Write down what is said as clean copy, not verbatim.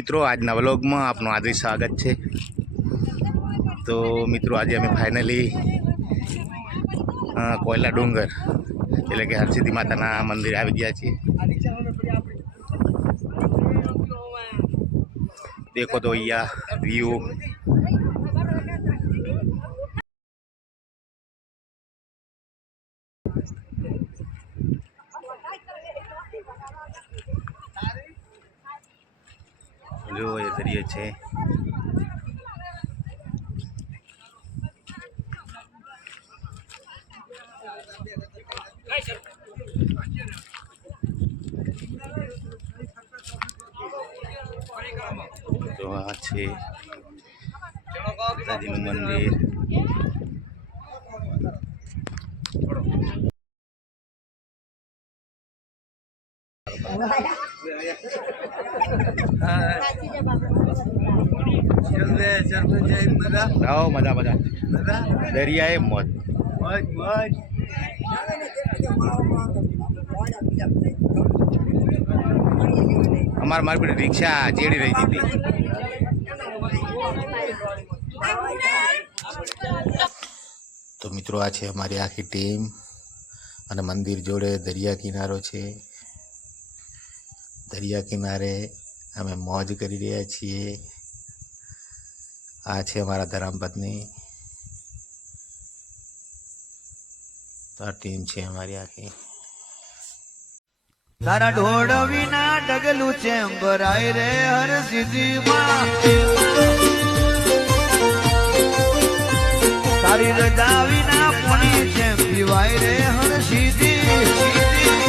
મિત્રો, આજના વ્લોગમાં આપનું હાર્દિક સ્વાગત છે। તો મિત્રો, આજે અમે ફાઇનલી કોયલા ડુંગર એટલે કે હરસિદ્ધિ માતાના મંદિરે આવી ગયા છીએ। દેખો તો અહીંયા વ્યૂ जो ये दरिया है। तो आ छे माताजीનું મંદિર। मजा मजा दरिया है मौज मौज मौज। हमारे मार्केट रिक्शा जेड़ी रही थी। तो मित्रों, आ छे हमारी आखी टीम અને મંદિર જોડે દરિયા કિનારો છે। દરિયા કિનારે અમે મોજ કરી રહ્યા છીએ। આ છે અમારા ધર્મપત્ની। તો આ ટીમ છે અમારી આખી। તારા ઢોળ વિના ડગલું છે ભરાય રે હરસિદ્ધિમાં। તારી રજા વિના પુણી